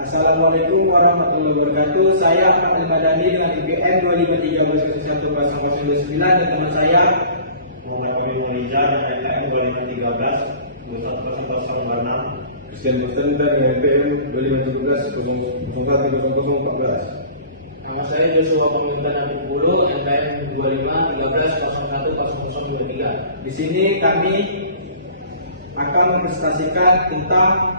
Assalamualaikum warahmatullahi wabarakatuh. Saya Ahmad Al-Madani dengan IPN 253110029 dan teman saya Muhammad Abi Molijar IPN 2513 21006. Christian Bertender dengan IPN 2513 Nama saya Joshua Pemintan Abid Bulu, NPM 2513 0101 0023. di sini kami akan mempresentasikan tentang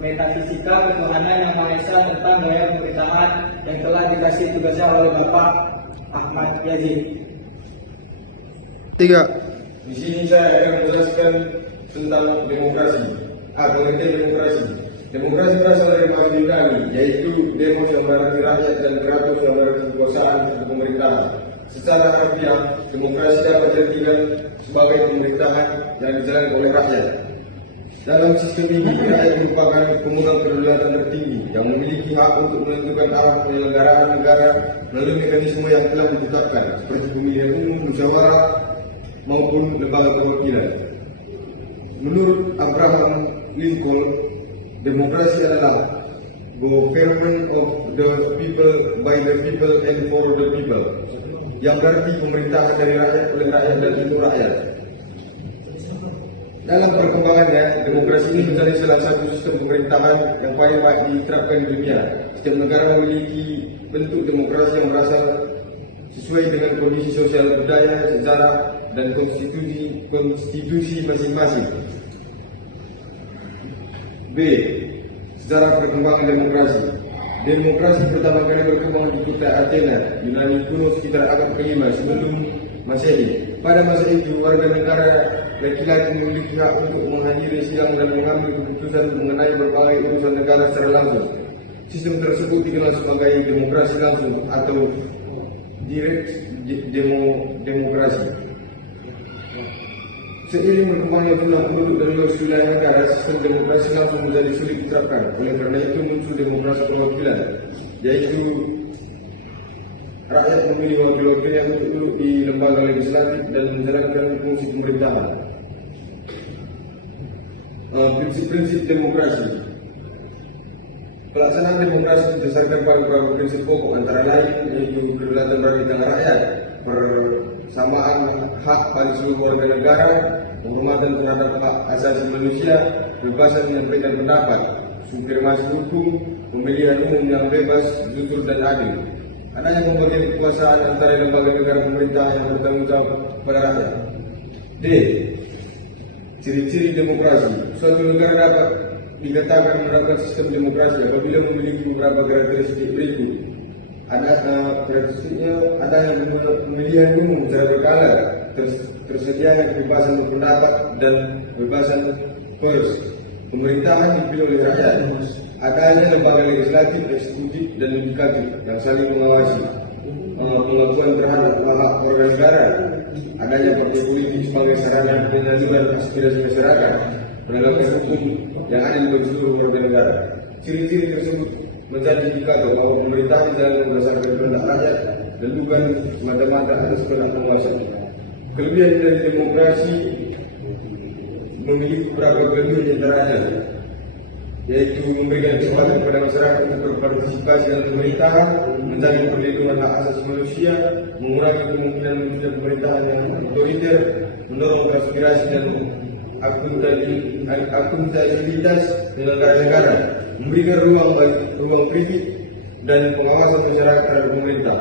metafisika ketuhanan yang Maha Esa tentang gaya pemerintahan yang telah dikasih tugasnya oleh Bapak Ahmad Yazid. 3. Di sini saya akan menjelaskan tentang demokrasi. Pengertian demokrasi. Demokrasi berasal dari bahasa Yunani, yaitu demos yang berarti rakyat dan kratos yang berarti kekuasaan untuk pemerintahan. Secara harfiah, demokrasi dapat diartikan sebagai pemerintahan yang dijalankan oleh rakyat. Dalam sistem ini, rakyat merupakan pemegang kedaulatan tertinggi yang memiliki hak untuk menentukan arah penyelenggaraan negara melalui mekanisme yang telah ditetapkan, seperti pemilihan umum, musyawarah, maupun lembaga perwakilan. Menurut Abraham Lincoln, demokrasi adalah government of the people, by the people, and for the people, yang berarti pemerintahan dari rakyat, oleh rakyat, dan untuk rakyat. Dalam perkembangannya, demokrasi ini menjadi salah satu sistem pemerintahan yang paling baik diterapkan di dunia. Setiap negara memiliki bentuk demokrasi yang berasal sesuai dengan kondisi sosial, budaya, sejarah, dan konstitusi masing-masing. B. Sejarah perkembangan demokrasi. Demokrasi pertama kali berkembang di kota Athena, Yunani kuno sekitar abad ke-5 sebelum Masehi. Pada masa itu, warga negara laki-laki memiliki hak untuk menghadiri sidang dan mengambil keputusan mengenai berbagai urusan negara secara langsung. Sistem tersebut dikenal sebagai demokrasi langsung atau direct demokrasi. Seiring berkembangnya jumlah penduduk dan luas wilayah negara, sistem demokrasi langsung menjadi sulit diterapkan. Oleh karena itu muncul demokrasi perwakilan, yaitu rakyat memilih wakil-wakilnya untuk duduk di lembaga legislatif dan menjalankan fungsi pemerintahan. Prinsip-prinsip demokrasi. Pelaksanaan demokrasi berdasarkan pada beberapa prinsip pokok, antara lain yaitu kedaulatan bagi tangan rakyat, persamaan hak bagi seluruh warga negara, penghormatan terhadap hak asasi manusia, kebebasan menyampaikan pendapat, supremasi hukum, pemilihan umum yang bebas, jujur dan adil. Adanya pembagian kekuasaan antara lembaga negara pemerintah yang bertanggung jawab pada rakyat. D. Ciri-ciri demokrasi. Suatu negara dapat dikatakan menerapkan sistem demokrasi apabila memiliki beberapa karakteristik berikut. Karakteristiknya adanya pemilihan umum secara berkala, tersedianya kebebasan berpendapat dan kebebasan pers, pemerintahan dipilih oleh rakyat, adanya lembaga legislatif, eksekutif, dan yudikatif yang saling mengawasi, pengakuan terhadap hak warga negara, adanya partai politik sebagai sarana penyaluran aspirasi masyarakat, penegakan hukum yang adil bagi seluruh warga negara. Ciri-ciri tersebut menjadi indikator bahwa pemerintahan dijalankan berdasarkan kehendak rakyat dan bukan semata-mata atas kehendak penguasa. Kelebihan dari demokrasi memiliki beberapa kelebihan yang terakhir, yaitu memberikan kesempatan kepada masyarakat untuk berpartisipasi dalam pemerintahan, menjaga perlindungan hak asasi manusia, mengurangi kemungkinan munculnya pemerintahan yang otoriter, mendorong transparansi dan akuntabilitas penyelenggara negara, memberikan ruang privat dan pengawasan masyarakat terhadap pemerintah.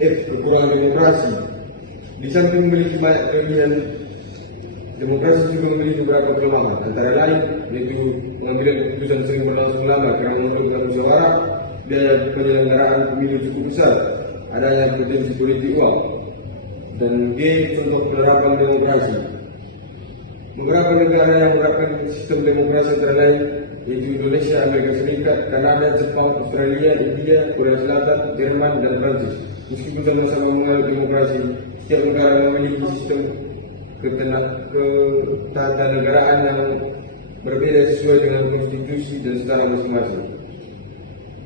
F. Kekurangan demokrasi. Di samping memiliki banyak kelebihan, demokrasi juga memiliki beberapa kelemahan, antara lain yaitu pengambilan keputusan sering berlangsung lama karena memerlukan musyawarah, biaya penyelenggaraan pemilu cukup besar, adanya potensi politik uang. Dan G. Contoh penerapan demokrasi. Beberapa negara yang menerapkan sistem demokrasi antara lain yaitu Indonesia, Amerika Serikat, Kanada, Jepang, Australia, India, Korea Selatan, Jerman, dan Prancis. Meskipun sama-sama menganut demokrasi, setiap negara memiliki sistem ketatanegaraan yang berbeda sesuai dengan konstitusi dan secara masing-masing.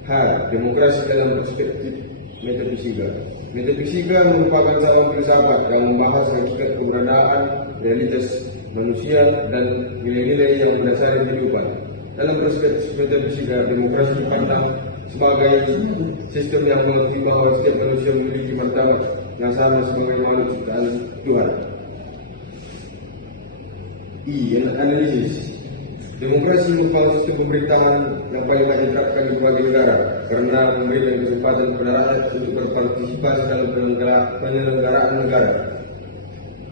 H. Demokrasi dalam perspektif metafisika. Metafisika merupakan sebuah filsafat yang membahas hakikat keberadaan, realitas manusia, dan nilai-nilai yang mendasari kehidupan. Dalam perspektif metafisika, demokrasi dipandang sebagai sistem yang mengerti bahwa setiap manusia memiliki martabat yang sama sebagai makhluk ciptaan Tuhan. Analisis. Demokrasi merupakan sistem pemerintahan yang paling banyak diterapkan di berbagai negara karena memberikan kesempatan kepada rakyat untuk berpartisipasi dalam penyelenggaraan negara.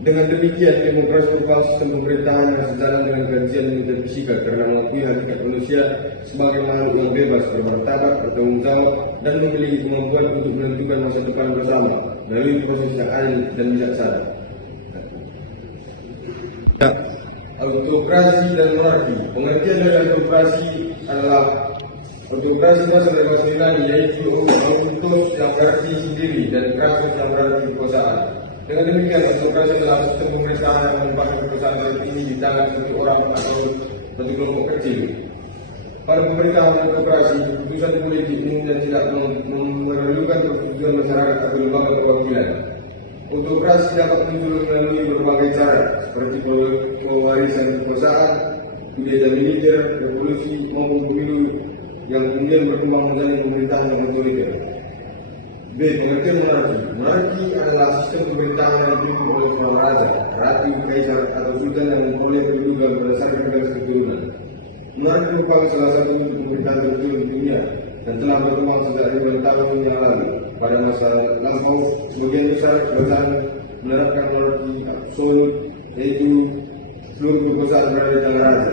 Dengan demikian, demokrasi merupakan sistem pemerintahan yang sejalan dengan kajian metafisika karena mengakui hakikat manusia sebagai makhluk yang bebas, bermartabat, bertanggung jawab, dan memiliki kemampuan untuk menentukan masa depan bersama melalui proses yang adil dan bijaksana. Autokrasi dan monarki. Pengertian dari autokrasi adalah autokrasi berasal dari bahasa Yunani, yaitu autos yang berarti sendiri dan kratos yang berarti kekuasaan. Dengan demikian, autokrasi adalah sistem pemerintahan yang menempatkan kekuasaan tertinggi di tangan satu orang atau satu kelompok kecil. Pada pemerintahan autokrasi, keputusan politik umumnya tidak memerlukan persetujuan masyarakat atau lembaga perwakilan. Autokrasi dapat muncul melalui berbagai cara, seperti pewarisan kekuasaan, kudeta militer, revolusi, maupun pemilu yang kemudian berkembang menjadi pemerintahan yang otoriter. B. Pengertian monarki. Monarki adalah sistem pemerintahan yang dipimpin oleh seorang raja, ratu, kaisar, atau sultan yang memperoleh kedudukan berdasarkan garis keturunan. Monarki merupakan salah satu bentuk pemerintahan tertua di dunia dan telah berkembang sejak ribuan tahun yang lalu. Pada masa lampau, sebagian besar kerajaan menerapkan monarki absolut, yaitu seluruh kekuasaan berada di tangan raja.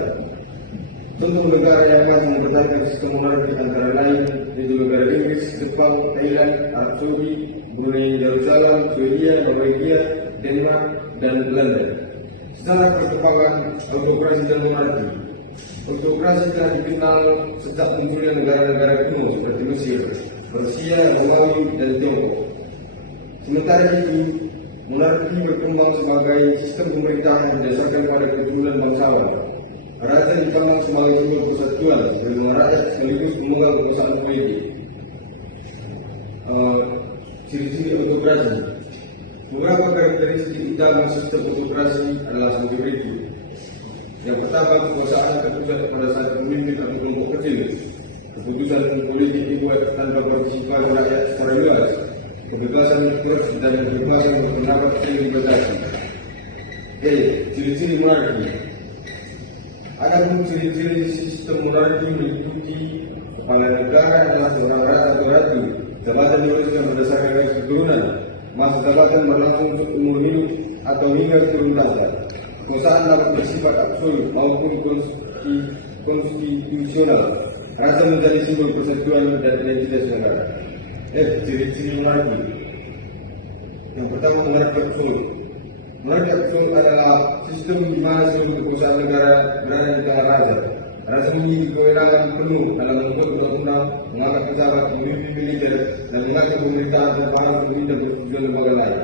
Contoh negara yang masih mempertahankan sistem monarki antara lain yaitu negara Inggris, Jepang, Thailand, Arab Saudi, Brunei Darussalam, Swedia, Norwegia, Denmark, dan Belanda. Secara perkembangan autokrasi dan monarki. Autokrasi telah dikenal sejak munculnya negara-negara kuno seperti Mesir, Persia, Romawi, dan Tiongkok. Sementara itu, monarki berkembang sebagai sistem pemerintahan berdasarkan pada keturunan bangsawan. Raja dikenal sebagai sumber persatuan, bagi rakyat sekaligus pemegang kekuasaan politik. Ciri-ciri autokrasi. Beberapa karakteristik utama sistem autokrasi adalah sebagai berikut. Yang pertama, kekuasaan terpusat pada satu pemimpin atau kelompok kecil. Keputusan politik dibuat tanpa partisipasi rakyat secara luas. Kebebasan berekspresi dan kebebasan berpendapat sering dibatasi. Ciri-ciri monarki. Adapun ciri-ciri sistem monarki meliputi kepala negara adalah seorang raja atau ratu. Jabatan diwariskan berdasarkan garis keturunan. Masa jabatan berlangsung untuk umur hidup atau hingga turun raja. Kekuasaan dapat bersifat absolut maupun konstitusional. Raja menjadi simbol persatuan dan identitas negara. Ciri-ciri monarki. Yang pertama, monarki absolut. Monarki absolut adalah sistem di mana seluruh kekuasaan negara berada di tangan raja. Raja memiliki kewenangan penuh dalam membuat undang-undang, mengangkat pejabat, memimpin militer, dan mengatur pemerintahan tanpa harus meminta persetujuan lembaga lain.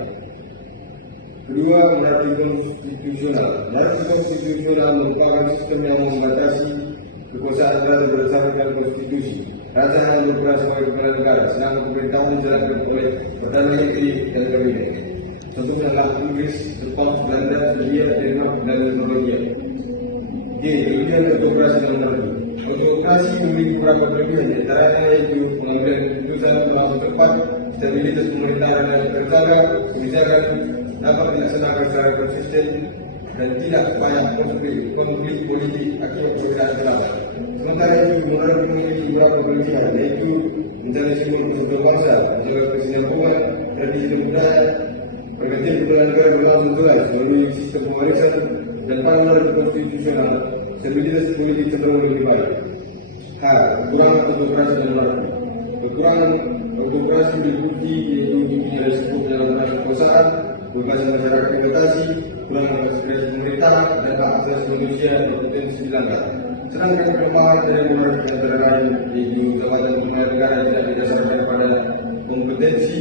Kedua, monarki konstitusional. Monarki konstitusional merupakan sistem yang membatasi kekuasaan negara berdasarkan konstitusi. Raja yang berperan sebagai kepala negara, sedangkan pemerintahan dijalankan oleh Perdana Menteri dan Kabinet. Contohnya adalah Inggris, Jepang, Belanda, Swedia, Denmark, dan Norwegia. Kelebihan autokrasi dan monarki. Autokrasi memiliki beberapa kelebihan, antaranya yaitu pengambilan keputusan termasuk cepat, stabilitas pemerintahan yang terjaga, kebijakan dapat dilaksanakan secara konsisten, dan tidak banyak konflik politik akibat perbedaan pendapat. Sementara itu, monarki memiliki beberapa kelebihan, yaitu menjadi simbol persatuan bangsa, menjaga kesinambungan, tradisi dan budaya, pergantian kepala negara berlangsung jelas melalui sistem pewarisan dan pada monarki konstitusional, stabilitas politik cenderung lebih baik. Kekurangan autokrasi dan monarki. Kekurangan autokrasi meliputi yaitu tingginya resiko penyalahgunaan kekuasaan, kebebasan masyarakat dibatasi, kurang kapasitas pemerintahan, dan hak asasi manusia berpotensi dilanggar. Sedangkan kelemahan dari monarki antara lain yaitu jabatan kepala negara tidak didasarkan pada kompetensi,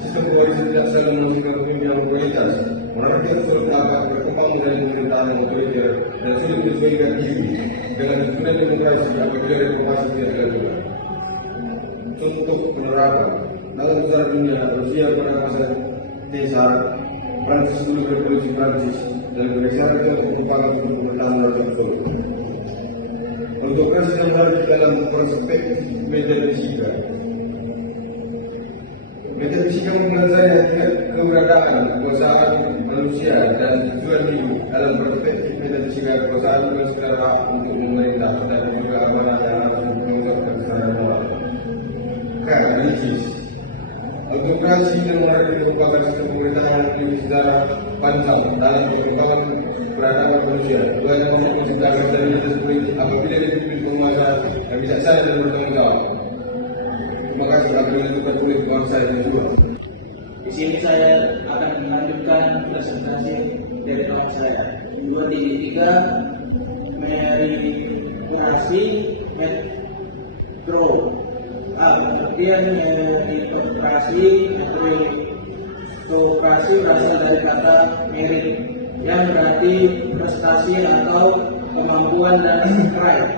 sistem pewarisan tidak selalu menghasilkan pemimpin yang berkualitas. Monarki tersebut dapat berkembang dari pemerintahan yang otoriter dan sulit menyesuaikan diri dengan kemudian demokrasi apabila reformasi tidak dilakukan. Contoh penerapan dalam sejarah dunia, Rusia pada masa Kaisar, Prancis dulu revolusi Prancis, dan berdasarkan pengembangan pemerintahan tersebut. Untuk presiden harus dalam perspektif metafisika. Metafisika mempelajari hakikat keberadaan kekuasaan manusia dan tujuan hidup. Dalam perspektif metafisika, kekuasaan secara hak untuk memerintah dan juga amanah yang harus dipenuhi secara moral. Analisis. Autokrasi yang merupakan sistem pemerintahan yang secara panjang dalam pengembangan peradaban manusia. Tujuan untuk menciptakan stabilitas politik apabila republik penguasa yang bijaksana dan bertanggung jawab. Terima kasih akan menentukan oleh bangsa Indonesia. Di sini saya akan melanjutkan presentasi dari kawan saya. 2.3 meritokrasi metro. Kemudian meritokrasi meritokrasi berasal dari kata merit yang berarti prestasi atau kemampuan dan pride,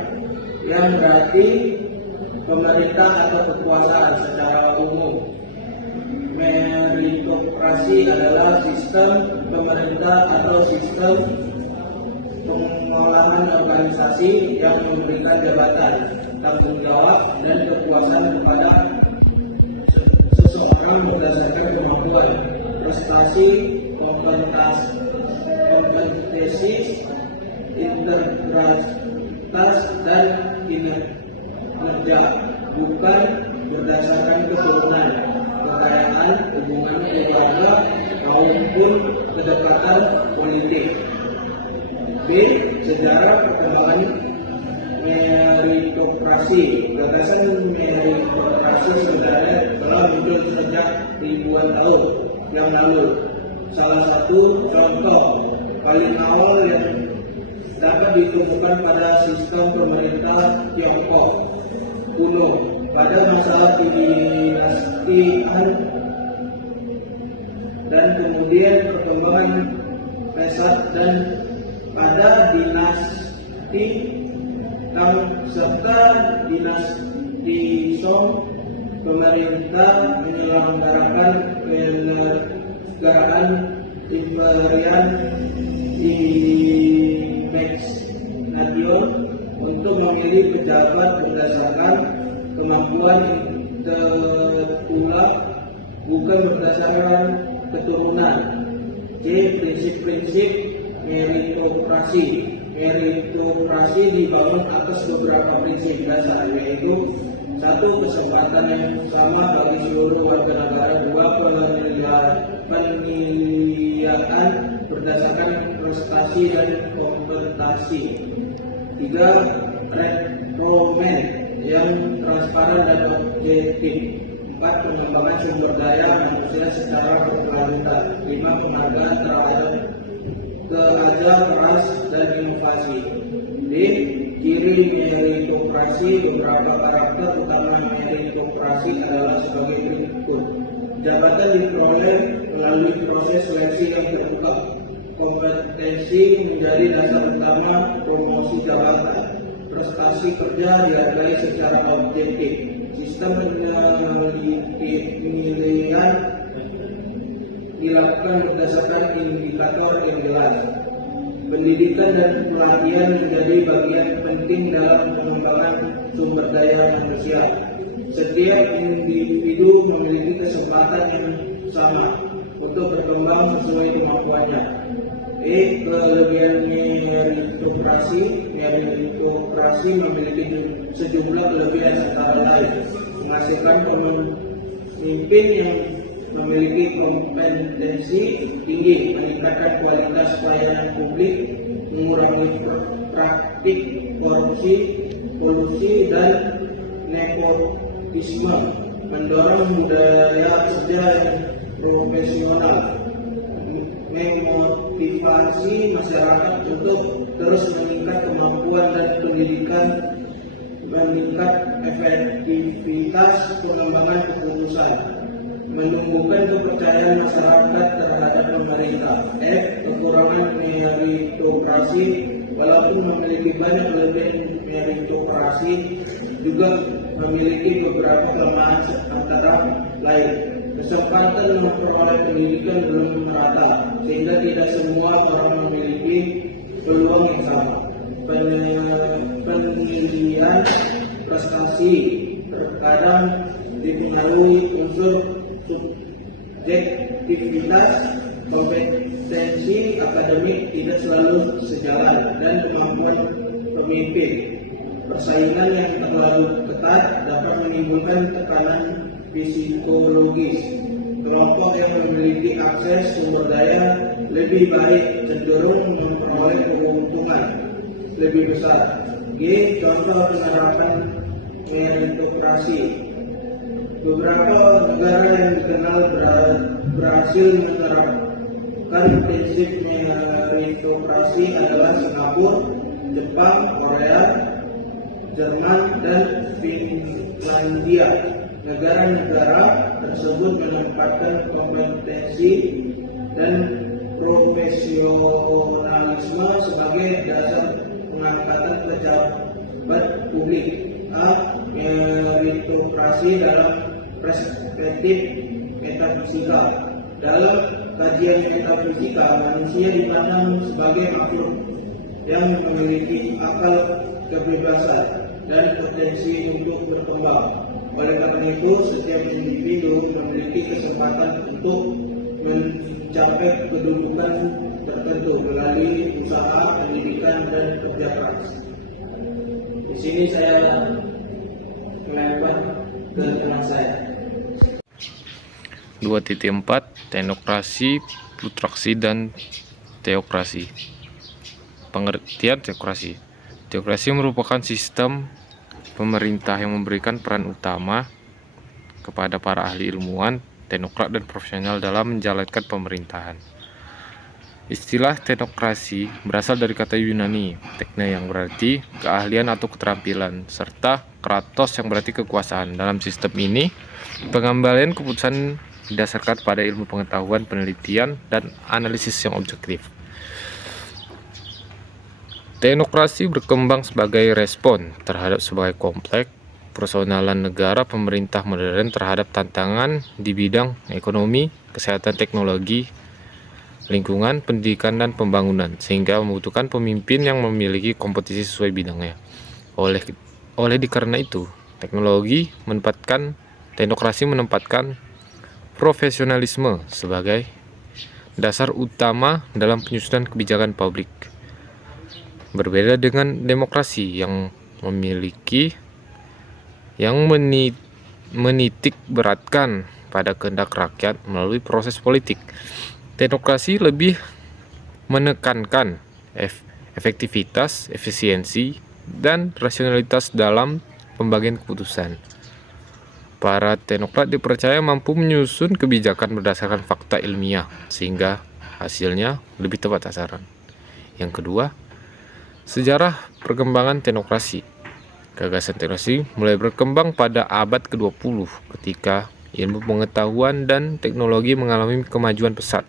yang berarti pemerintah atau kekuasaan secara umum. Meritokrasi adalah sistem pemerintah atau sistem pengolahan organisasi yang memberikan jabatan, tanggung jawab, dan kekuasaan kepada seseorang berdasarkan kemampuan, prestasi, kompetensi, integritas, dan kinerja, bukan berdasarkan keturunan, kekayaan, hubungan keluarga, maupun kedekatan politik. B. Sejarah perkembangan meritokrasi. Gagasan meritokrasi sebenarnya telah muncul sejak ribuan tahun yang lalu. Salah satu contoh paling awal yang dapat ditemukan pada sistem pemerintah Tiongkok kuno pada masa kedinastian dan kemudian perkembangan Pesat dan pada dinasti Tang serta dinasti Song. Pemerintah menyelenggarakan penyelenggaraan imperial Nation untuk memilih pejabat berdasarkan kemampuan intelektual, bukan berdasarkan keturunan. C. Prinsip-prinsip meritokrasi. Meritokrasi dibangun atas beberapa prinsip dasar, yaitu 1. Kesempatan yang sama bagi seluruh warga negara. 2. Penilaian berdasarkan prestasi dan kompetensi. 3. Rekrutmen yang transparan dan objektif. 4. Pengembangan sumber daya manusia secara berkelanjutan. 5. Penghargaan terhadap kerja keras dan inovasi. D. Ciri meritokrasi. Beberapa karakter utama meritokrasi adalah sebagai berikut. Jabatan diperoleh melalui proses seleksi yang terbuka. Kompetensi menjadi dasar utama promosi jabatan. Prestasi kerja dihargai secara objektif. Sistem penilaian dilakukan berdasarkan indikator yang jelas. Pendidikan dan pelatihan menjadi bagian penting dalam pengembangan sumber daya manusia. Setiap individu memiliki kesempatan yang sama untuk berkembang sesuai kemampuannya. E. Kelebihan meritokrasi. Meritokrasi memiliki sejumlah kelebihan antara lain: menghasilkan pemimpin yang memiliki kompetensi tinggi, meningkatkan kualitas pelayanan publik, mengurangi praktik korupsi, kolusi, dan nepotisme, mendorong budaya kerja yang profesional, memotivasi masyarakat untuk terus meningkat kemampuan dan pendidikan, meningkat efektivitas pengembangan keputusan, menumbuhkan kepercayaan masyarakat terhadap pemerintah. F. Kekurangan meritokrasi. Walaupun memiliki banyak kelebihan, meritokrasi juga memiliki beberapa kelemahan antara lain. Kesempatan memperoleh pendidikan belum merata, sehingga tidak semua orang memiliki peluang yang sama. Penilaian prestasi terkadang dipengaruhi unsur subjektivitas, kompetensi akademik tidak selalu sejalan, dan kemampuan pemimpin. Persaingan yang terlalu ketat dapat menimbulkan tekanan psikologis. Kelompok yang memiliki akses sumber daya lebih baik cenderung memperoleh keuntungan lebih besar. G. Contoh penerapan meritokrasi. Beberapa negara yang dikenal berhasil menerapkan prinsip meritokrasi adalah Singapura, Jepang, Korea, Jerman, dan Finlandia. Negara-negara tersebut menempatkan kompetensi dan profesionalisme sebagai dasar pengangkatan pejabat publik. A. Meritokrasi dalam perspektif metafisika. Dalam kajian metafisika, manusia dipandang sebagai makhluk yang memiliki akal, kebebasan, dan potensi untuk berkembang. Oleh karena itu, setiap individu memiliki kesempatan untuk mencapai kedudukan tertentu melalui usaha, pendidikan, dan kerja keras. Di sini saya melempar ke teman saya. 2.4 Teknokrasi, plutokrasi, dan teokrasi. Pengertian teokrasi. Teokrasi merupakan sistem pemerintah yang memberikan peran utama kepada para ahli ilmuwan, teknokrat, dan profesional dalam menjalankan pemerintahan. Istilah teknokrasi berasal dari kata Yunani, tekne yang berarti keahlian atau keterampilan, serta kratos yang berarti kekuasaan. Dalam sistem ini, pengambilan keputusan didasarkan pada ilmu pengetahuan, penelitian, dan analisis yang objektif. Teknokrasi berkembang sebagai respon terhadap sebagai kompleks personalan negara pemerintah modern terhadap tantangan di bidang ekonomi, kesehatan, teknologi, lingkungan, pendidikan, dan pembangunan, sehingga membutuhkan pemimpin yang memiliki kompetisi sesuai bidangnya. Oleh dikarena itu, teknokrasi menempatkan profesionalisme sebagai dasar utama dalam penyusunan kebijakan publik. Berbeda dengan demokrasi yang menitik beratkan pada kehendak rakyat melalui proses politik. Teknokrasi lebih menekankan efektivitas, efisiensi, dan rasionalitas dalam pembagian keputusan. Para teknokrat dipercaya mampu menyusun kebijakan berdasarkan fakta ilmiah, sehingga hasilnya lebih tepat sasaran. Yang kedua, sejarah perkembangan teknokrasi. Gagasan teknokrasi mulai berkembang pada abad ke-20 ketika ilmu pengetahuan dan teknologi mengalami kemajuan pesat.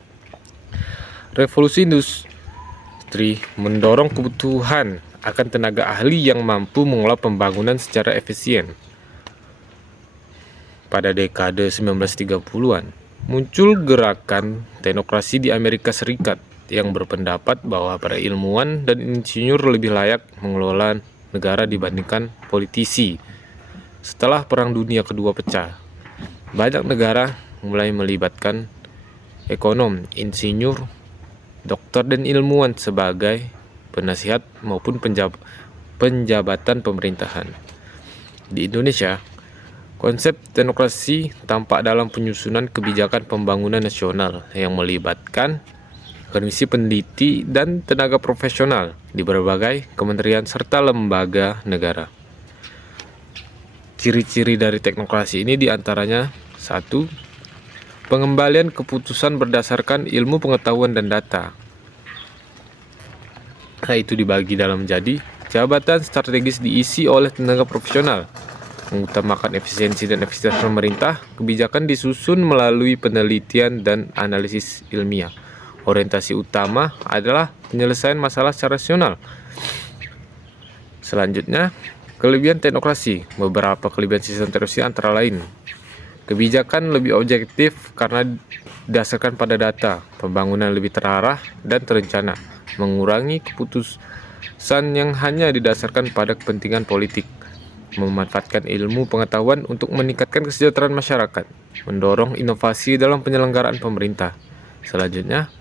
Revolusi industri mendorong kebutuhan akan tenaga ahli yang mampu mengolah pembangunan secara efisien. Pada dekade 1930-an, muncul gerakan teknokrasi di Amerika Serikat yang berpendapat bahwa para ilmuwan dan insinyur lebih layak mengelola negara dibandingkan politisi. Setelah Perang Dunia Kedua pecah, banyak negara mulai melibatkan ekonom, insinyur, dokter, dan ilmuwan sebagai penasihat maupun penjabatan pemerintahan. Di Indonesia, konsep teknokrasi tampak dalam penyusunan kebijakan pembangunan nasional yang melibatkan akademisi, peneliti, dan tenaga profesional di berbagai kementerian serta lembaga negara. Ciri-ciri dari teknokrasi ini diantaranya: 1. Pengembalian keputusan berdasarkan ilmu pengetahuan dan data. Itu dibagi dalam menjadi jabatan strategis diisi oleh tenaga profesional, mengutamakan efisiensi dan efektivitas pemerintah. Kebijakan disusun melalui penelitian dan analisis ilmiah. Orientasi utama adalah penyelesaian masalah secara rasional. Selanjutnya, kelebihan teknokrasi. Beberapa kelebihan sistem teknokrasi antara lain: Kebijakan lebih objektif karena didasarkan pada data, pembangunan lebih terarah dan terencana, mengurangi keputusan yang hanya didasarkan pada kepentingan politik, memanfaatkan ilmu pengetahuan untuk meningkatkan kesejahteraan masyarakat, mendorong inovasi dalam penyelenggaraan pemerintah. Selanjutnya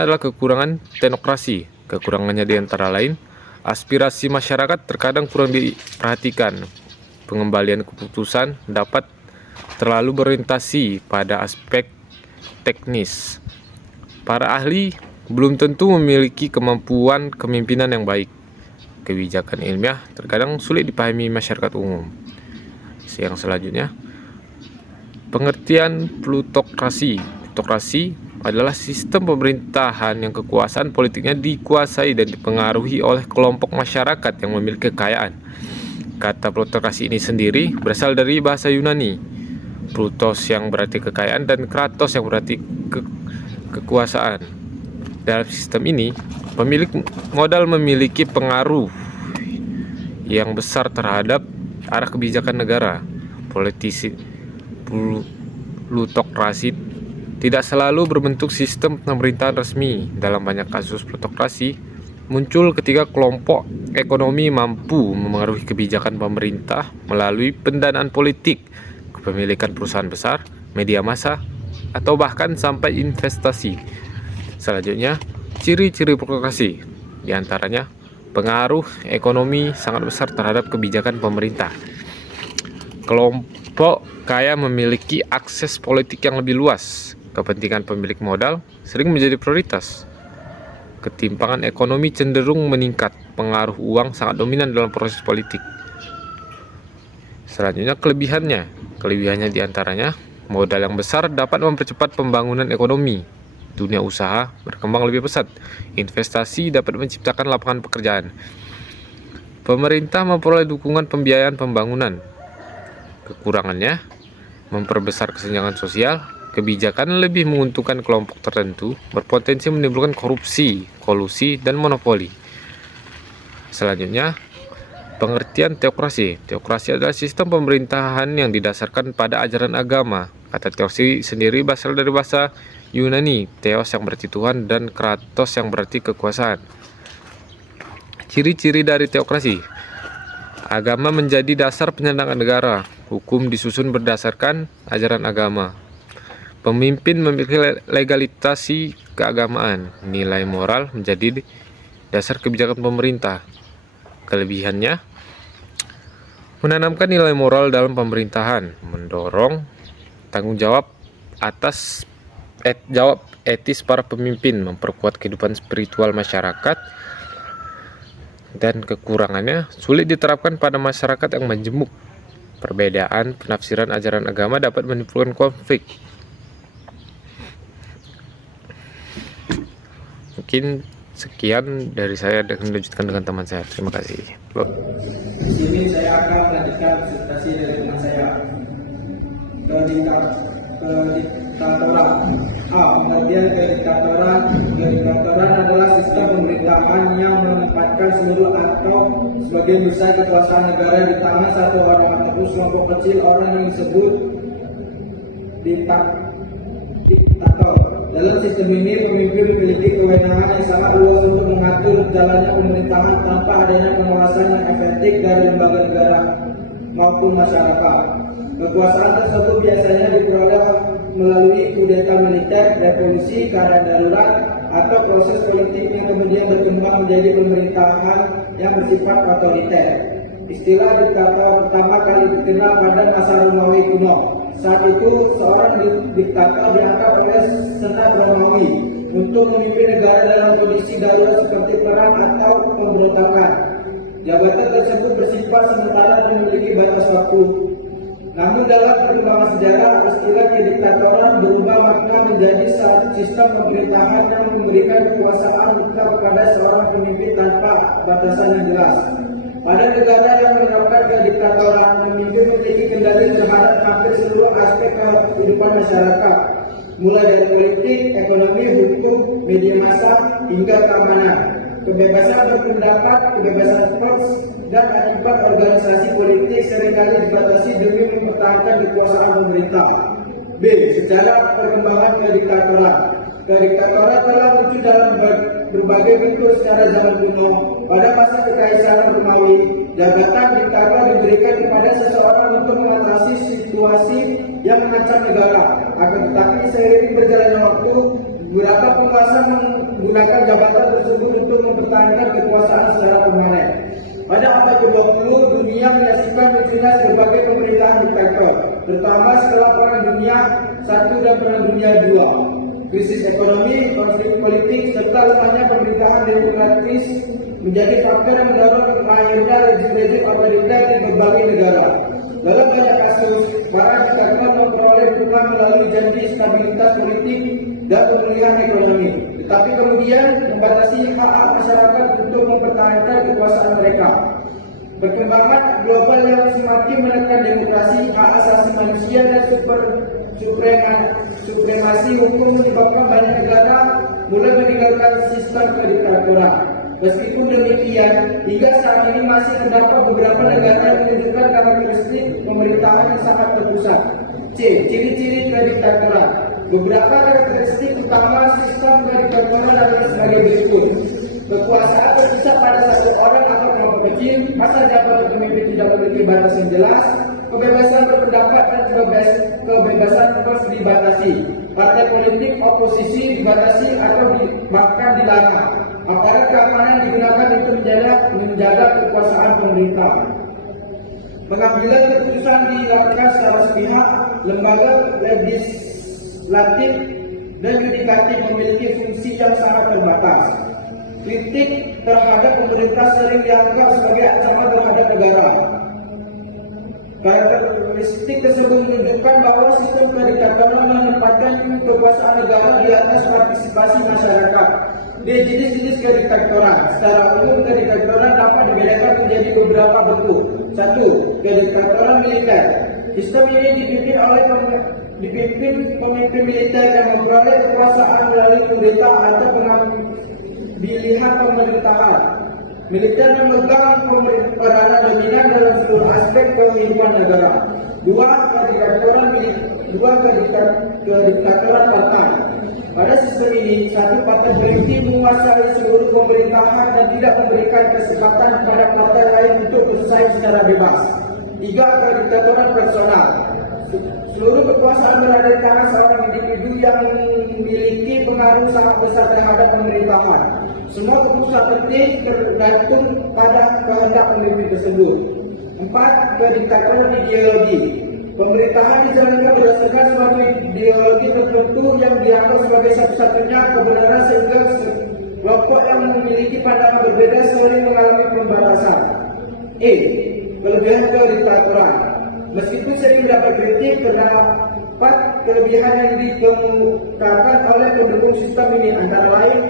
adalah kekurangan teknokrasi. Kekurangannya di antara lain, aspirasi masyarakat terkadang kurang diperhatikan. Pengembalian keputusan dapat terlalu berorientasi pada aspek teknis. Para ahli belum tentu memiliki kemampuan kepemimpinan yang baik. Kebijakan ilmiah terkadang sulit dipahami masyarakat umum. Yang selanjutnya, pengertian plutokrasi. Plutokrasi adalah sistem pemerintahan yang kekuasaan politiknya dikuasai dan dipengaruhi oleh kelompok masyarakat yang memiliki kekayaan. Kata plutokrasi ini sendiri berasal dari bahasa Yunani. Plutos yang berarti kekayaan dan kratos yang berarti kekuasaan. Dalam sistem ini, pemilik modal memiliki pengaruh yang besar terhadap arah kebijakan negara. Politisi plutokrasi tidak selalu berbentuk sistem pemerintahan resmi. Dalam banyak kasus, plutokrasi muncul ketika kelompok ekonomi mampu memengaruhi kebijakan pemerintah melalui pendanaan politik, kepemilikan perusahaan besar, media massa, atau bahkan sampai investasi. Selanjutnya, ciri-ciri plutokrasi, di antaranya pengaruh ekonomi sangat besar terhadap kebijakan pemerintah. Kelompok kaya memiliki akses politik yang lebih luas. Kepentingan pemilik modal sering menjadi prioritas. Ketimpangan ekonomi cenderung meningkat. Pengaruh uang sangat dominan dalam proses politik. Selanjutnya, kelebihannya diantaranya modal yang besar dapat mempercepat pembangunan ekonomi. Dunia usaha berkembang lebih pesat. Investasi dapat menciptakan lapangan pekerjaan. Pemerintah memperoleh dukungan pembiayaan pembangunan. Kekurangannya memperbesar kesenjangan sosial. Kebijakan lebih menguntungkan kelompok tertentu, berpotensi menimbulkan korupsi, kolusi, dan monopoli. Selanjutnya, pengertian teokrasi. Teokrasi adalah sistem pemerintahan yang didasarkan pada ajaran agama. Kata teokrasi sendiri berasal dari bahasa Yunani, theos yang berarti Tuhan dan kratos yang berarti kekuasaan. Ciri-ciri dari teokrasi. Agama menjadi dasar penyelenggaraan negara. Hukum disusun berdasarkan ajaran agama. Pemimpin memiliki legalitasi keagamaan. Nilai moral menjadi dasar kebijakan pemerintah. Kelebihannya, menanamkan nilai moral dalam pemerintahan, mendorong tanggung jawab jawab etis para pemimpin, memperkuat kehidupan spiritual masyarakat, dan kekurangannya sulit diterapkan pada masyarakat yang majemuk. Perbedaan penafsiran ajaran agama dapat menimbulkan konflik. Mungkin sekian dari saya dan lanjutkan dengan teman saya. Terima kasih. Di sini saya akan melanjutkan presentasi dari teman saya. Kediktatoran. Pengertian kediktatoran. Kediktatoran adalah sistem pemerintahan yang menempatkan seluruh atau sebagian besar kekuasaan negara di tangan satu orang atau sekelompok kecil orang yang disebut diktator. Dalam sistem ini, pemimpin memiliki kewenangan yang sangat luas untuk mengatur jalannya pemerintahan tanpa adanya pengawasan yang efektif dari lembaga negara maupun masyarakat. Kekuasaan tersebut biasanya diperoleh melalui kudeta militer, revolusi, keadaan darurat, atau proses politik yang kemudian berkembang menjadi pemerintahan yang bersifat otoriter. Istilah diktator pertama kali dikenal pada masa Romawi kuno. Saat itu, seorang diktator diangkat oleh senat Romawi untuk memimpin negara dalam kondisi darurat seperti perang atau pemberontakan. Jabatan tersebut bersifat sementara dan memiliki batas waktu. Namun dalam perkembangan sejarah, istilah kediktatoran berubah makna menjadi satu sistem pemerintahan yang memberikan kekuasaan mutlak kepada seorang pemimpin tanpa batasan yang jelas. Pada negara yang menerapkan kediktatoran, pemimpin memiliki kendali terhadap hampir seluruh aspek kehidupan masyarakat, mulai dari politik, ekonomi, hukum, media massa, hingga keamanan. kebebasan berpendapat, kebebasan pers, dan akibat organisasi politik seringkali dibatasi demi mempertahankan kekuasaan pemerintah. B. Secara perkembangan kediktatoran. Kediktatoran telah muncul dalam berbagai bentuk secara zaman kuno. Pada masa kekaisaran Romawi, jabatan diktator diberikan kepada seseorang untuk mengatasi situasi yang mengancam negara. Akan tetapi seiring berjalannya waktu, beberapa penguasa menggunakan jabatan tersebut untuk mempertahankan kekuasaan secara permanen. Pada abad ke-20, dunia menyaksikan munculnya berbagai pemerintahan diktator, terutama setelah Perang Dunia I dan Perang Dunia II. Krisis ekonomi, konflik politik, serta lemahnya pemerintahan demokratis menjadi faktor yang mendorong lahirnya rejim-rejim otoriter di berbagai negara. Dalam banyak kasus, para diktator memperoleh dukungan melalui janji stabilitas politik dan pemulihan ekonomi, tetapi kemudian membatasi hak masyarakat untuk mempertahankan kekuasaan mereka. Perkembangan global yang semakin menekan demokrasi, hak asasi manusia, dan supremasi hukum menyebabkan banyak negara mulai meninggalkan sistem kediktatoran. Meskipun demikian, hingga saat ini masih terdapat beberapa negara yang menunjukkan karakteristik pemerintahan yang sangat terpusat. C. Ciri-ciri kediktatoran. Beberapa karakteristik utama sistem kediktatoran adalah sebagai berikut. Kekuasaan terpusat pada satu orang atau kelompok kecil, masa jabatan pemimpin tidak memiliki batas yang jelas, kebebasan berpendapat dan kebebasan pers dibatasi, partai politik oposisi dibatasi atau bahkan dilarang. Aparat keamanan digunakan untuk menjaga kekuasaan pemerintah. Pengambilan keputusan dilakukan secara sepihak. Lembaga legislatif dan yudikatif memiliki fungsi yang sangat terbatas. Kritik terhadap pemerintah sering dianggap sebagai ancaman terhadap negara. Karakteristik tersebut menunjukkan bahwa sistem kediktatoran menempatkan kekuasaan negara di atas partisipasi masyarakat. D. Jenis-jenis kediktatoran. Secara umum, kediktatoran dapat dibedakan menjadi beberapa bentuk. 1. Kediktatoran militer. Sistem ini dipimpin pemimpin militer yang memperoleh kekuasaan melalui kudeta atau pengambilan pemerintahan. Militer memegang peranan dominan dalam seluruh aspek kehidupan negara. 2. Kediktatoran partai. Pada sistem ini, satu partai politik menguasai seluruh pemerintahan dan tidak memberikan kesempatan kepada partai lain untuk bersaing secara bebas. 3. Kediktatoran personal. Seluruh kekuasaan berada di tangan seorang individu yang memiliki pengaruh sangat besar terhadap pemerintahan. Semua keputusan penting tergantung pada kehendak pemimpin tersebut. 4. Kediktatoran ideologi. Pemerintahan dijalankan berdasarkan suatu ideologi tertentu yang dianggap sebagai satu-satunya kebenaran sehingga kelompok yang memiliki pandangan berbeda sering mengalami pembatasan. E. Kelebihan kediktatoran. Meskipun sering mendapat kritik, terdapat kelebihan yang dikemukakan oleh pendukung sistem ini, antara lain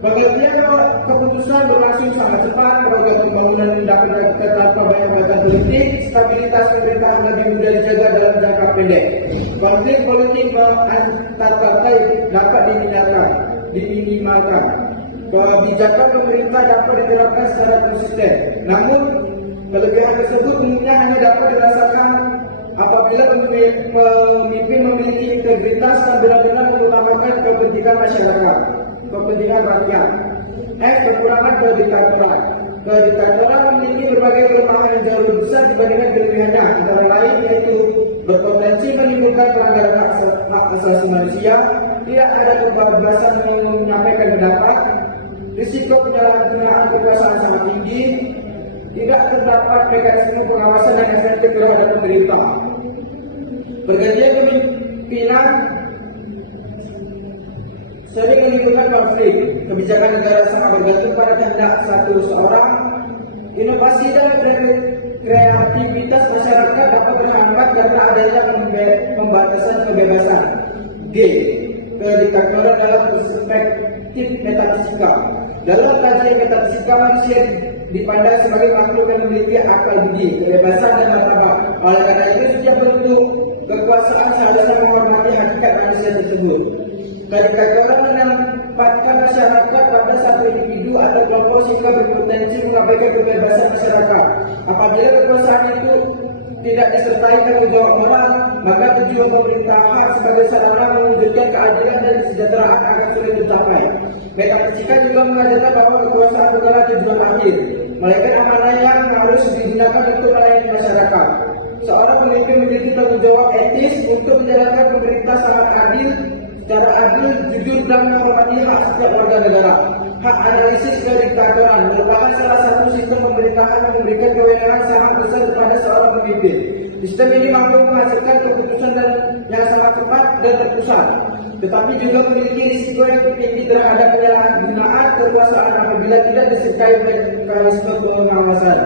pengertian keputusan berlangsung sangat cepat, program pembangunan dapat tanpa banyak bagian politik, stabilitas pemerintahan lebih mudah dijaga dalam jangka pendek. Konflik politik antar partai dapat diminimalkan. Kebijakan pemerintah dapat diterapkan secara konsisten. Namun, kelebihan tersebut umumnya hanya dapat dirasakan apabila pemimpin memiliki integritas dan benar-benar mengutamakan kepentingan masyarakat, kepentingan rakyat. F. Kekurangan kediktatoran. Kediktatoran memiliki berbagai kelemahan yang jauh lebih besar dibandingkan kelebihannya, antara lain yaitu berpotensi menimbulkan pelanggaran hak asasi manusia, tidak ada kebebasan menyampaikan pendapat, risiko penyalahgunaan kekuasaan sangat tinggi, tidak terdapat mekanisme pengawasan dan efektif terhadap pemerintah. Pergantian kepemimpinan sering menimbulkan konflik. Kebijakan negara sangat bergantung pada kehendak seorang. Inovasi dan kreativitas masyarakat dapat terhambat karena adanya pembatasan kebebasan. G. Kediktatoran dalam perspektif metafisika. Dalam kajian metafisika, manusia dipandang sebagai makhluk yang memiliki akal budi, kebebasan dan martabat. Oleh karena itu, setiap bentuk kekuasaan seharusnya menghormati hakikat manusia tersebut. Kediktatoran menempatkan masyarakat pada satu individu atau kelompok sehingga berpotensi mengabaikan kebebasan masyarakat. Apabila kekuasaan itu tidak disertai tanggung jawab moral, maka tujuan pemerintahan sebagai sarana mewujudkan keadilan dan kesejahteraan akan sulit tercapai. Metafisika juga mengajarkan bahwa kekuasaan bukanlah tujuan akhir, melainkan amanah yang harus digunakan untuk melayani masyarakat. Seorang pemimpin memiliki tanggung jawab etis untuk menjalankan pemerintah secara adil, jujur dan menghormati hak setiap warga negara. Hak analisis kediktatoran merupakan salah satu sistem pemerintahan yang memberikan kewenangan sangat besar kepada seorang pemimpin. Sistem ini mampu menghasilkan keputusan yang sangat cepat dan terpusat, tetapi juga memiliki risiko yang tinggi terhadap penyalahgunaan kekuasaan apabila tidak disertai mekanisme pengawasan.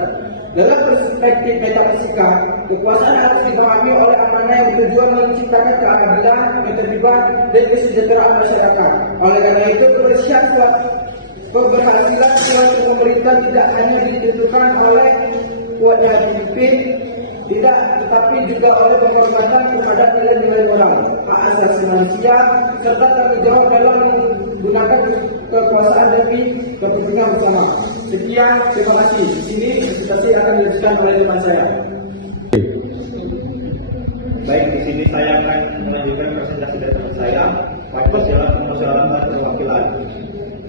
Dalam perspektif metafisika, kekuasaan harus dipahami oleh amanah yang bertujuan menciptakan keadilan, ketertiban, dan kesejahteraan masyarakat. Oleh karena itu, keberhasilan suatu pemerintah tidak hanya ditentukan oleh kuatnya pemimpin, tetapi juga oleh penghormatan terhadap nilai-nilai moral, hak asasi manusia, serta tanggung jawab dalam menggunakan kekuasaan demi kepentingan bersama. Sekian, terima kasih. Di sini presentasi akan dilanjutkan oleh teman saya. Baik, di sini saya akan melanjutkan presentasi dari teman saya. Pancasila permusyawaratan dan perwakilan.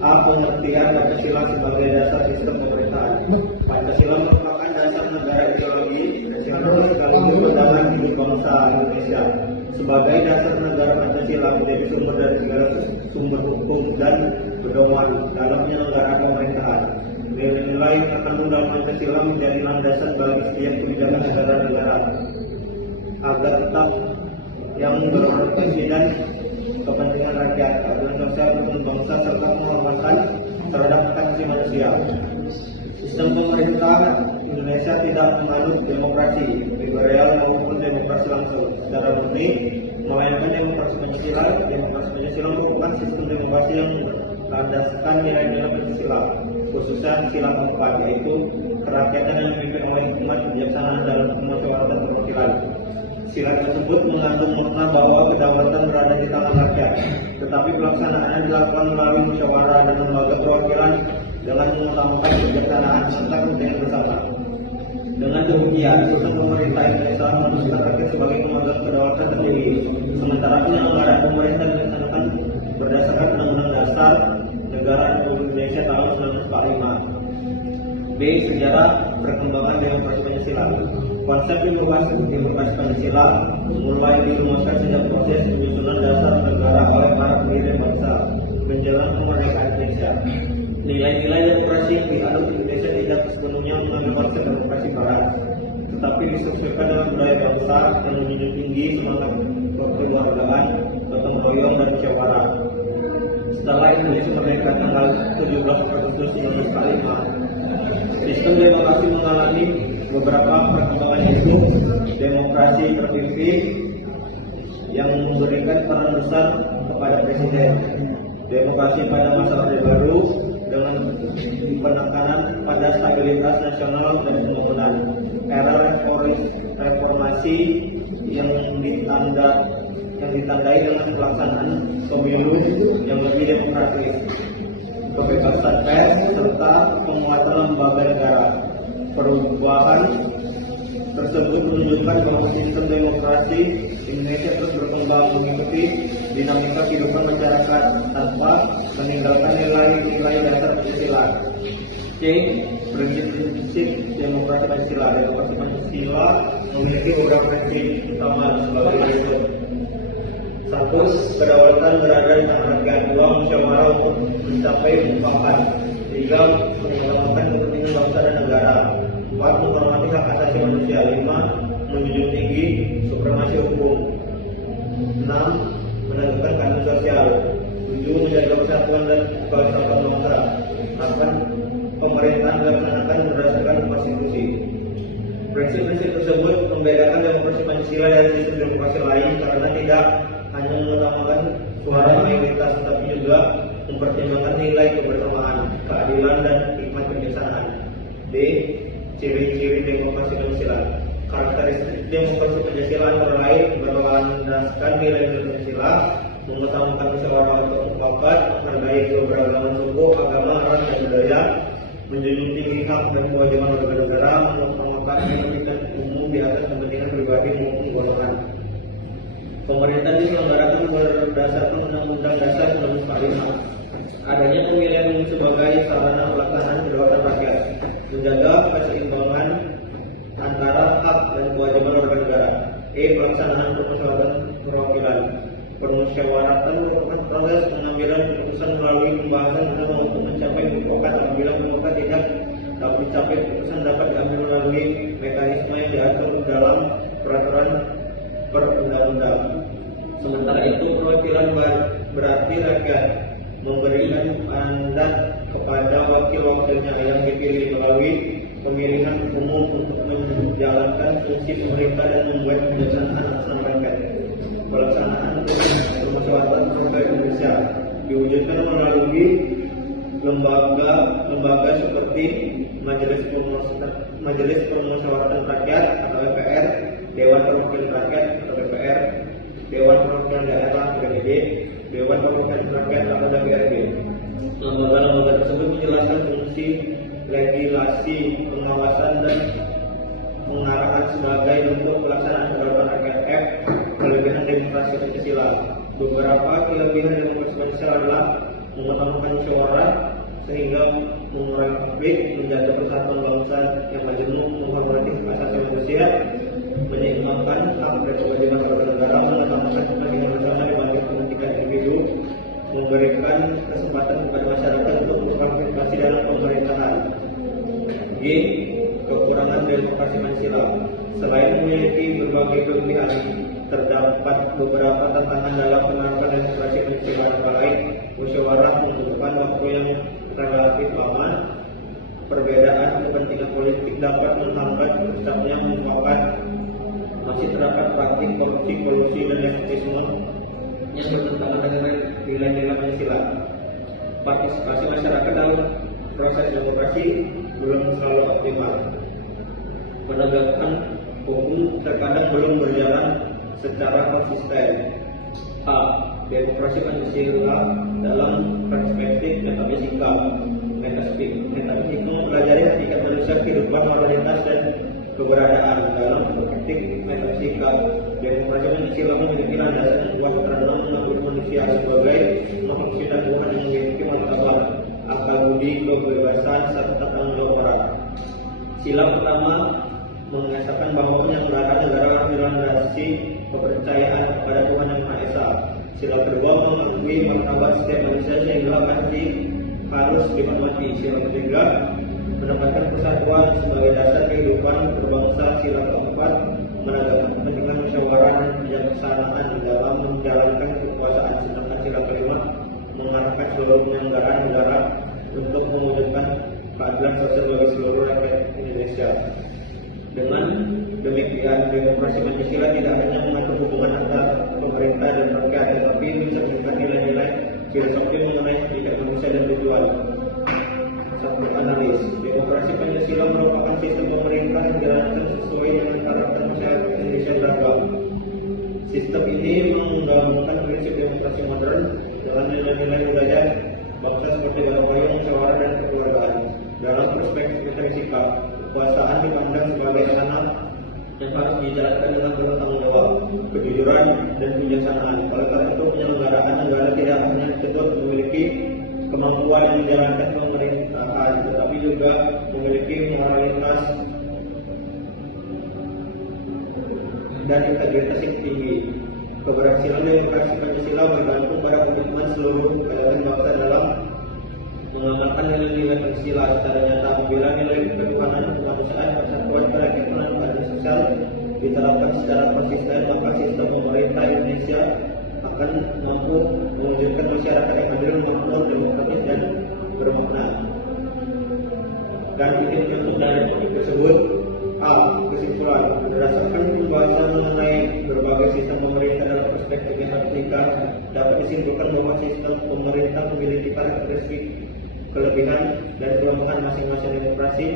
A. Pengertian Pancasila sebagai dasar sistem pemerintahan. Pancasila merupakan dasar negara ideologi yang sekaligus pedoman hidup bangsa Indonesia. Sebagai dasar negara, Pancasila menjadi sumber dari segala sumber hukum dan pedoman dalam penyelenggaraan pemerintahan. Nilai-nilai terkandung dalam Pancasila menjadi landasan bagi setiap kebijakan negara-negara agar tetap yang berorientasi dan kepentingan rakyat, keadilan sosial untuk bangsa serta penghormatan terhadap hak asasi manusia. Sistem pemerintah Indonesia tidak menganut demokrasi liberal maupun demokrasi langsung secara murni, melainkan demokrasi Pancasila. Demokrasi Pancasila merupakan sistem demokrasi yang berlandaskan nilai-nilai Pancasila, khususnya sila keempat, yaitu kerakyatan yang dipimpin oleh hikmat kebijaksanaan dalam permusyawaratan perwakilan. Sila tersebut mengandung makna bahwa kedaulatan berada di tangan rakyat, tetapi pelaksanaannya dilakukan melalui musyawarah dan lembaga perwakilan dengan mengutamakan kebijaksanaan serta kepentingan bersama. Dengan demikian, sistem pemerintah Indonesia menempatkan rakyat sebagai pemegang kedaulatan sendiri, sementara penyelenggaraan pemerintah dilaksanakan berdasarkan Undang-Undang Dasar Negara Republik Indonesia tahun 1945. B. Sejarah perkembangan demokrasi Pancasila. Konsep demokrasi Pancasila mulai dirumuskan sejak proses penyusunan dasar negara oleh para pendiri bangsa menjelang kemerdekaan Indonesia. Nilai-nilai demokrasi yang dianut Indonesia tidak sepenuhnya mengambil konsep demokrasi barat, tetapi distrukturkan dalam budaya bangsa yang menjunjung tinggi semangat kekeluargaan, gotong royong dan musyawarah. Setelah Indonesia merdeka tanggal 17 Agustus 1945, sistem demokrasi mengalami beberapa perkembangan, yaitu demokrasi terpimpin yang memberikan peran besar kepada presiden, demokrasi pada masa Orde Baru dengan penekanan pada stabilitas nasional dan pembangunan, era reformasi yang ditandai dengan pelaksanaan pemilu yang lebih demokratis, kebebasan pers serta penguatan lembaga negara. Perubahan tersebut menunjukkan bahwa sistem demokrasi Indonesia terus berkembang mengikuti dinamika kehidupan masyarakat tanpa meninggalkan nilai-nilai dasar Pancasila. C. Prinsip demokrasi Pancasila. Demokrasi Pancasila memiliki beberapa prinsip utama sebagai berikut. 1. Kedaulatan berada di tangan rakyat. 2. Musyawarah untuk mencapai mufakat. 3. Menyelamatkan kepentingan bangsa dan negara. 4. Menghormati hak asasi manusia. 5. Menjunjung tinggi supremasi hukum. 6. Menegakkan keadilan sosial. 7. Menjaga persatuan dan kesatuan bangsa. 8. Pemerintahan dilaksanakan berdasarkan konstitusi. Prinsip-prinsip tersebut membedakan demokrasi Pancasila dari sistem demokrasi lain karena tidak hanya mengutamakan suara mayoritas, tetapi juga mempertimbangkan nilai kebersamaan, keadilan, dan hikmat kebijaksanaan. D. Ciri-ciri demokrasi Pancasila. Karakteristik demokrasi Pancasila antara lain berlandaskan nilai Pancasila, mengutamakan musyawarah untuk mufakat, menghargai keberagaman suku, agama, ras, dan budaya, menjunjung tinggi hak dan kewajiban warga negara, mengutamakan kepentingan umum di atas kepentingan pribadi maupun golongan. Pemerintahan diselenggarakan berdasarkan Undang-Undang Dasar 1945. Adanya pemilihan umum sebagai sarana pelaksanaan kedaulatan rakyat, menjaga keseimbangan antara hak dan kewajiban warga negara. Pelaksanaan permusyawaratan perwakilan. Permusyawaratan merupakan proses pengambilan keputusan melalui pembahasan bersama untuk mencapai mufakat. Apabila mufakat tidak dapat dicapai, keputusan dapat diambil melalui mekanisme yang diatur dalam peraturan perundang-undang. Sementara itu, perwakilan berarti rakyat memberikan mandat kepada wakil-wakilnya yang dipilih melalui pemilihan umum untuk menjalankan fungsi pemerintah dan membuat keputusan atas nama rakyat. Pelaksanaan permusyawaratan rakyat Indonesia diwujudkan melalui lembaga seperti Majelis Permusyawaratan Rakyat atau MPR, Dewan Perwakilan Rakyat atau DPR, Dewan Perwakilan Daerah DPD, Dewan Perwakilan Rakyat atau DPRD. Lembaga-lembaga tersebut menjelaskan fungsi legislasi, pengawasan, dan pengarahan sebagai bentuk pelaksanaan kedaulatan rakyat. Kelebihan demokrasi Pancasila. Beberapa kelebihan demokrasi Pancasila adalah mengutamakan musyawarah sehingga mengurangi konflik, menjaga persatuan bangsa yang majemuk, menghormati hak asasi manusia, menyeimbangkan hak dan kewajiban warga negara, menutamakan kepentingan bersama dibanding kepentingan individu, memberikan kesempatan kepada masyarakat untuk berpartisipasi dalam pemerintahan. G. Kekurangan demokrasi Pancasila. Selain memiliki berbagai kelebihan, terdapat beberapa tantangan dalam penerapan demokrasi Pancasila. Antara lain, musyawarah membutuhkan waktu yang relatif lama. Perbedaan kepentingan politik dapat menghambat terucapnya mufakat. Masih terdapat praktik korupsi, kolusi, dan nepotisme yang bertentangan dengan nilai-nilai Pancasila. Partisipasi masyarakat dalam proses demokrasi belum selalu optimal. Penegakan hukum terkadang belum berjalan secara konsisten. A. Demokrasi Pancasila dalam perspektif metafisika. Metafisika mempelajari hakikat manusia, kehidupan, moralitas, dan keberadaan. Dalam perspektif metafisika, demokrasi Pancasila memiliki landasan yang kuat karena mengakui manusia sebagai makhluk ciptaan Tuhan yang memiliki martabat, akal budi, kebebasan, serta tanggung jawab berat. Sila pertama mengesahkan bahwa penyelenggaraan negara harus dilandasi kepercayaan kepada Tuhan Yang Maha Esa. Sila kedua mengakui martabat setiap manusia sehingga harus dihormati. Sila ketiga menempatkan persatuan sebagai dasar kehidupan berbangsa. Sila keempat menegakkan kepentingan musyawarah dan kebijaksanaan dalam menjalankan kekuasaan. Sedangkan sila kelima mengarahkan seluruh penyelenggaraan negara untuk mewujudkan keadilan sosial bagi seluruh rakyat Indonesia. Dengan demikian, demokrasi Pancasila tidak hanya mengatur hubungan antara pemerintah dan rakyat, tetapi mencerminkan nilai-nilai filosofi mengenai hakikat manusia dan tujuan. Satu analis, demokrasi Pancasila merupakan sistem pemerintah yang dijalankan sesuai dengan karakter masyarakat Indonesia beragam. Sistem ini menggabungkan prinsip demokrasi modern dengan nilai-nilai budaya bangsa seperti gotong royong, musyawarah, dan kekeluargaan. Dalam perspektif metafisika, kekuasaan dipandang sebagai amanah yang harus dijalankan dengan penuh tanggung jawab, kejujuran, dan kebijaksanaan. Oleh karena itu, penyelenggaraan negara tidak hanya dituntut memiliki kemampuan menjalankan pemerintahan, tetapi juga memiliki moralitas dan integritas yang tinggi. Keberhasilan demokrasi Pancasila bergantung pada komitmen seluruh elemen bangsa dalam mengamalkan nilai-nilai Pancasila secara nyata. Apabila nilai ketuhanan, kemanusiaan, persatuan, kerakyatan, dan keadilan sosial diterapkan secara konsisten, maka sistem pemerintah Indonesia akan mampu mewujudkan masyarakat yang adil, makmur, demokratis, dan bermakna. Dan ini untuk dari topik tersebut. A. Kesimpulan. Berdasarkan pembahasan mengenai berbagai sistem pemerintah dalam perspektif metafisika, dapat disimpulkan bahwa sistem pemerintah memiliki karakteristik, kelebihan, dan kelemahan masing-masing. Demokrasi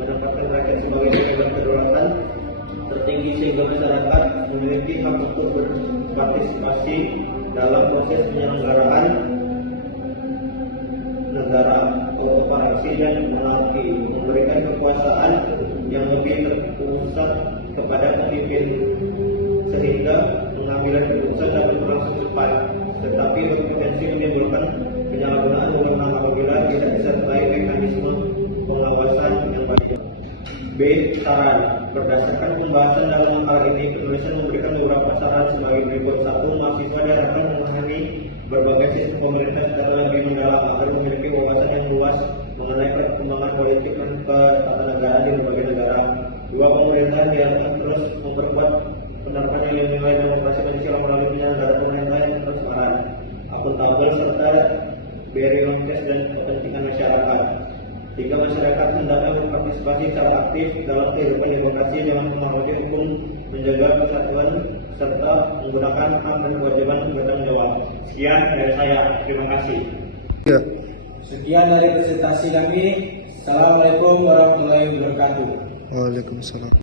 menempatkan rakyat sebagai pemegang kedaulatan tertinggi sehingga masyarakat memiliki hak untuk berpartisipasi dalam proses penyelenggaraan negara, otoparasi dan monarki, memberikan kekuasaan yang lebih terpusat kepada pemimpin sehingga pengambilan keputusan dapat berlangsung cepat, tetapi berpotensi menimbulkan penyalahgunaan wewenang apabila tidak disertai mekanisme pengawasan yang baik. B. Saran. Berdasarkan pembahasan dalam hal ini, penulisan memberikan beberapa saran sebagai berikut. 1. Mahasiswa diharapkan memahami berbagai sistem pemerintah secara lebih mendalam agar memiliki wawasan yang luas mengenai perkembangan politik dan ketatanegaraan di berbagai negara. 2. Pemerintah diharapkan terus memperkuat penerapan nilai-nilai demokrasi Pancasila melalui penyelenggara pemerintah yang transparan, akuntabel, serta beri longgas dan kepentingan masyarakat. 3. Masyarakat hendaknya berpartisipasi secara aktif dalam kehidupan demokrasi dengan menghormati hukum, menjaga persatuan, serta menggunakan hak dan kewajiban bertanggung jawab. Sekian dari saya. Terima kasih. Sekian dari presentasi kami. Assalamualaikum warahmatullahi wabarakatuh. Waalaikumsalam.